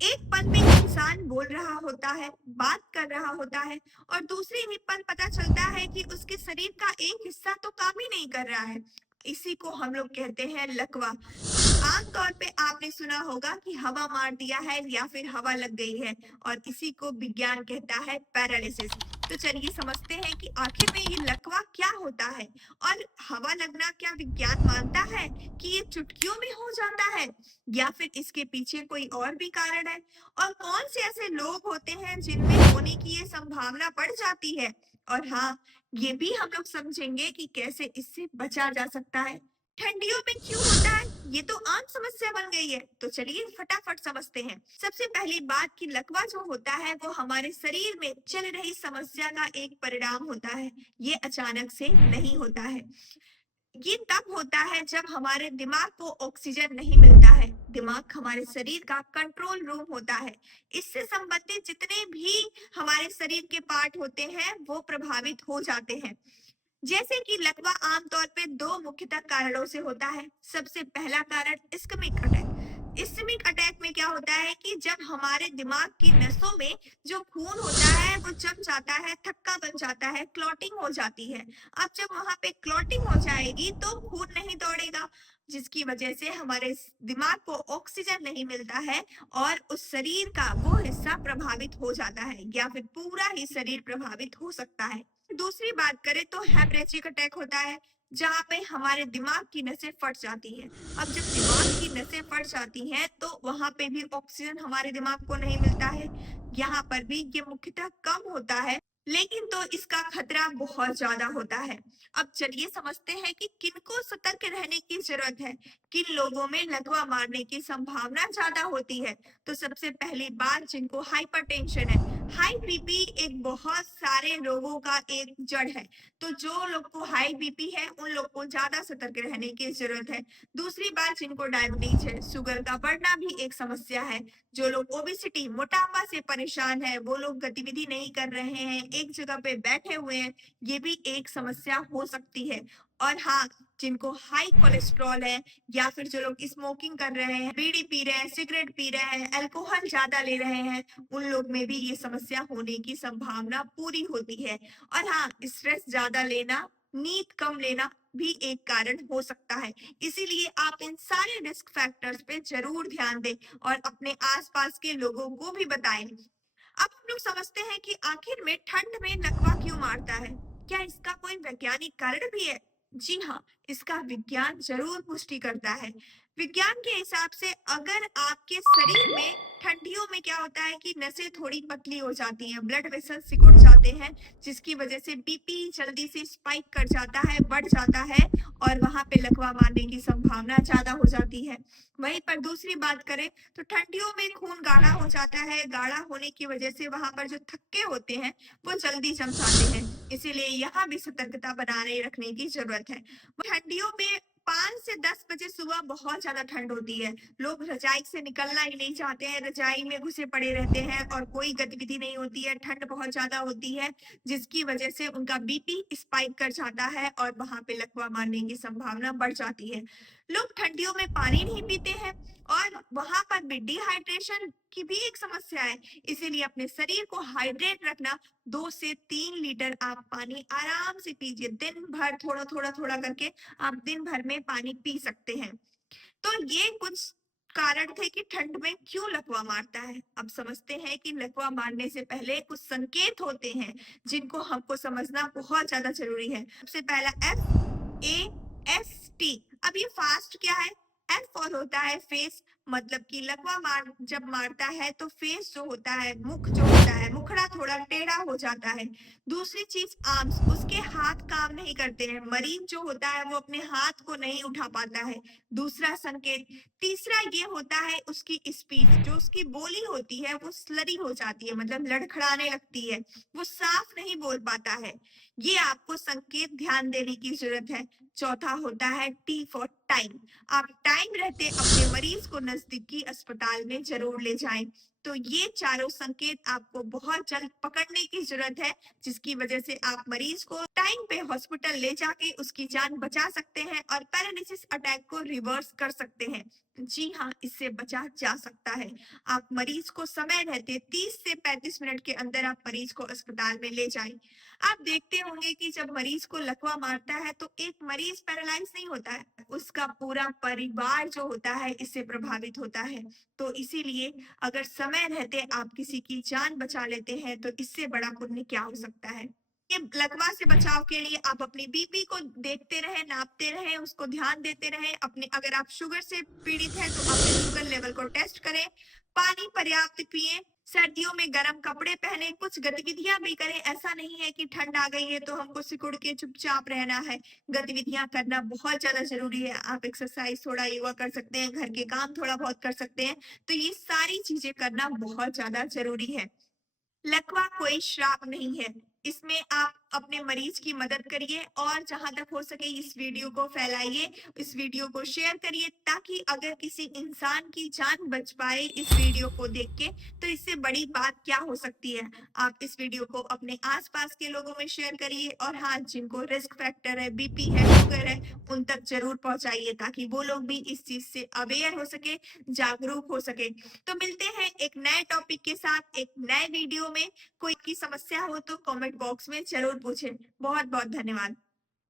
एक पल में इंसान बोल रहा होता है, बात कर रहा होता है और दूसरे ही पल पता चलता है कि उसके शरीर का एक हिस्सा तो काम ही नहीं कर रहा है। इसी को हम लोग कहते हैं लकवा। आमतौर पे आपने सुना होगा कि हवा मार दिया है या फिर हवा लग गई है, और इसी को विज्ञान कहता है पैरालिसिस। तो चलिए समझते हैं कि आखिर में ये लकवा क्या होता है, और हवा लगना क्या विज्ञान मानता है कि ये चुटकियों में हो जाता है, या फिर इसके पीछे कोई और भी कारण है, और कौन से ऐसे लोग होते हैं जिनमें होने की ये संभावना बढ़ जाती है। और हाँ, ये भी हम लोग समझेंगे कि कैसे इससे बचा जा सकता है। ठंडियों में क्यों होता है, ये तो आम समस्या बन गई है। तो चलिए फटाफट समझते हैं। सबसे पहली बात कि लकवा जो होता है वो हमारे शरीर में चल रही समस्या का एक परिणाम होता है। ये अचानक से नहीं होता है। ये तब होता है जब हमारे दिमाग को ऑक्सीजन नहीं मिलता है। दिमाग हमारे शरीर का कंट्रोल रूम होता है। इससे संबंधित जितने भी हमारे शरीर के पार्ट होते हैं वो प्रभावित हो जाते हैं। जैसे कि लकवा आमतौर पे दो मुख्यतः कारणों से होता है। सबसे पहला कारण इस्केमिक अटैक। इस्केमिक अटैक में क्या होता है कि जब हमारे दिमाग की नसों में जो खून होता है वो जम जाता है, थक्का बन जाता है, क्लॉटिंग हो जाती है। अब जब वहां पे क्लॉटिंग हो जाएगी तो खून नहीं दौड़ेगा, जिसकी वजह से हमारे दिमाग को ऑक्सीजन नहीं मिलता है, और उस शरीर का वो हिस्सा प्रभावित हो जाता है, या फिर पूरा ही शरीर प्रभावित हो सकता है। दूसरी बात करें तो हेमरेजिक अटैक होता है, जहाँ पे हमारे दिमाग की नसें फट जाती हैं। अब जब दिमाग की नसें फट जाती हैं तो वहां पे भी ऑक्सीजन हमारे दिमाग को नहीं मिलता है। यहाँ पर भी ये मुख्यतः कम होता है, लेकिन तो इसका खतरा बहुत ज्यादा होता है। अब चलिए समझते हैं कि किनको सतर्क रहने की जरूरत है, किन लोगों में लकवा मारने की संभावना ज्यादा होती है। तो सबसे पहली बात, जिनको हाइपरटेंशन है। हाई बीपी एक बहुत सारे रोगों का एक जड़ है। तो जो लोग को हाई बीपी है उन लोग को ज्यादा सतर्क रहने की जरूरत है। दूसरी बात, जिनको डायबिटीज है, शुगर का बढ़ना भी एक समस्या है। जो लोग ओबिसिटी मोटापा से परेशान है, वो लोग गतिविधि नहीं कर रहे हैं, एक जगह पे बैठे हुए हैं, ये भी एक समस्या हो सकती है। और हाँ, जिनको हाई कोलेस्ट्रॉल है, या फिर जो लोग स्मोकिंग कर रहे हैं, बीड़ी पी रहे हैं, सिगरेट पी रहे हैं, अल्कोहल ज्यादा ले रहे हैं, उन लोग में भी ये समस्या होने की संभावना पूरी होती है। और हाँ, स्ट्रेस ज्यादा लेना, नींद कम लेना भी एक कारण हो सकता है। इसीलिए आप इन सारे रिस्क फैक्टर्स पे जरूर ध्यान दें और अपने आसपास के लोगों को भी बताएं। अब हम लोग समझते हैं कि आखिर में ठंड में लकवा क्यों मारता है। क्या इसका कोई वैज्ञानिक कारण भी है? जी हाँ, इसका विज्ञान जरूर पुष्टि करता है। विज्ञान के हिसाब से अगर आपके शरीर में ठंडियों में क्या होता है कि नसें थोड़ी पतली हो जाती हैं, ब्लड वेसल सिकुड़ जाते हैं, जिसकी वजह से बीपी जल्दी से स्पाइक कर जाता है, बढ़ जाता है, और वहां पे लकवा मारने की संभावना ज्यादा हो जाती है। वहीं पर दूसरी बात करें तो ठंडियों में खून गाढ़ा हो जाता है। गाढ़ा होने की वजह से वहां पर जो थक्के होते हैं वो जल्दी जम जाते हैं। इसीलिए यहाँ भी सतर्कता बनाए रखने की जरूरत है। ठंडियों में 5 से 10 बजे सुबह बहुत ज्यादा ठंड होती है। लोग रजाई से निकलना ही नहीं चाहते हैं, रजाई में घुसे पड़े रहते हैं और कोई गतिविधि नहीं होती है, ठंड बहुत ज्यादा होती है, जिसकी वजह से उनका बीपी स्पाइक कर जाता है और वहां पे लकवा मारने की संभावना बढ़ जाती है। लोग ठंडियों में पानी नहीं पीते हैं, और वहां पर भी डिहाइड्रेशन की भी एक समस्या है। इसीलिए अपने शरीर को हाइड्रेट रखना, 2 से 3 लीटर आप पानी आराम से पीजिए। दिन भर थोड़ा थोड़ा थोड़ा करके आप दिन भर में पानी पी सकते हैं। तो ये कुछ कारण थे कि ठंड में क्यों लकवा मारता है। अब समझते हैं कि लकवा मारने से पहले कुछ संकेत होते हैं जिनको हमको समझना बहुत ज्यादा जरूरी है। सबसे पहला FAST। अब ये फास्ट क्या है? एफ और होता है फेस, मतलब कि लकवा जब मारता है तो फेस जो होता है, मुख जो होता है, मुखड़ा थोड़ा टेढ़ा हो जाता है। दूसरी चीज आर्म्स, उसके हाथ काम नहीं करते हैं, मरीज जो होता है वो अपने हाथ को नहीं उठा पाता है। दूसरा संकेत। तीसरा ये होता है उसकी स्पीच, जो उसकी बोली होती है वो स्लरी हो जाती है, मतलब लड़खड़ाने लगती है, वो साफ नहीं बोल पाता है। ये आपको संकेत ध्यान देने की जरूरत है। चौथा होता है T फॉर टाइम। आप टाइम रहते अपने मरीज को नजदीकी अस्पताल में जरूर ले जाएं। तो ये चारों संकेत आपको बहुत जल्द पकड़ने की जरूरत है, जिसकी वजह से आप मरीज को टाइम पे हॉस्पिटल ले जाके उसकी जान बचा सकते हैं और पैरालिसिस अटैक को रिवर्स कर सकते हैं। जी हाँ, इससे बचा जा सकता है। आप मरीज को समय रहते 30 से 35 मिनट के अंदर आप मरीज को अस्पताल में ले जाएं। आप देखते होंगे कि जब मरीज को लकवा मारता है तो एक मरीज पैरालाइज नहीं होता है, उसका पूरा परिवार जो होता है इससे प्रभावित होता है। तो इसीलिए अगर समय रहते आप किसी की जान बचा लेते हैं तो इससे बड़ा पुण्य क्या हो सकता है। ये लकवा से बचाव के लिए आप अपनी बीपी को देखते रहें, नापते रहें, उसको ध्यान देते रहें। अपने अगर आप शुगर से पीड़ित हैं तो अपने शुगर लेवल को टेस्ट करें। पानी पर्याप्त पिएं। सर्दियों में गर्म कपड़े पहने, कुछ गतिविधियां भी करें। ऐसा नहीं है कि ठंड आ गई है तो हमको सिकुड़ के चुपचाप रहना है। गतिविधियां करना बहुत ज्यादा जरूरी है। आप एक्सरसाइज, थोड़ा योगा कर सकते हैं, घर के काम थोड़ा बहुत कर सकते हैं। तो ये सारी चीजें करना बहुत ज्यादा जरूरी है। लकवा कोई श्राप नहीं है। इसमें आप अपने मरीज की मदद करिए और जहां तक हो सके इस वीडियो को फैलाइए, इस वीडियो को शेयर करिए, ताकि अगर किसी इंसान की जान बच पाए इस वीडियो को देख के, तो इससे बड़ी बात क्या हो सकती है। आप इस वीडियो को अपने आसपास के लोगों में शेयर करिए और हाँ, जिनको रिस्क फैक्टर है, बीपी है, शुगर है, उन तक जरूर पहुंचाइए, ताकि वो लोग भी इस चीज से अवेयर हो सके, जागरूक हो सके। तो मिलते हैं एक नए टॉपिक के साथ एक नए वीडियो में। कोई की समस्या हो तो कमेंट बॉक्स में जरूर पूछें। बहुत बहुत धन्यवाद।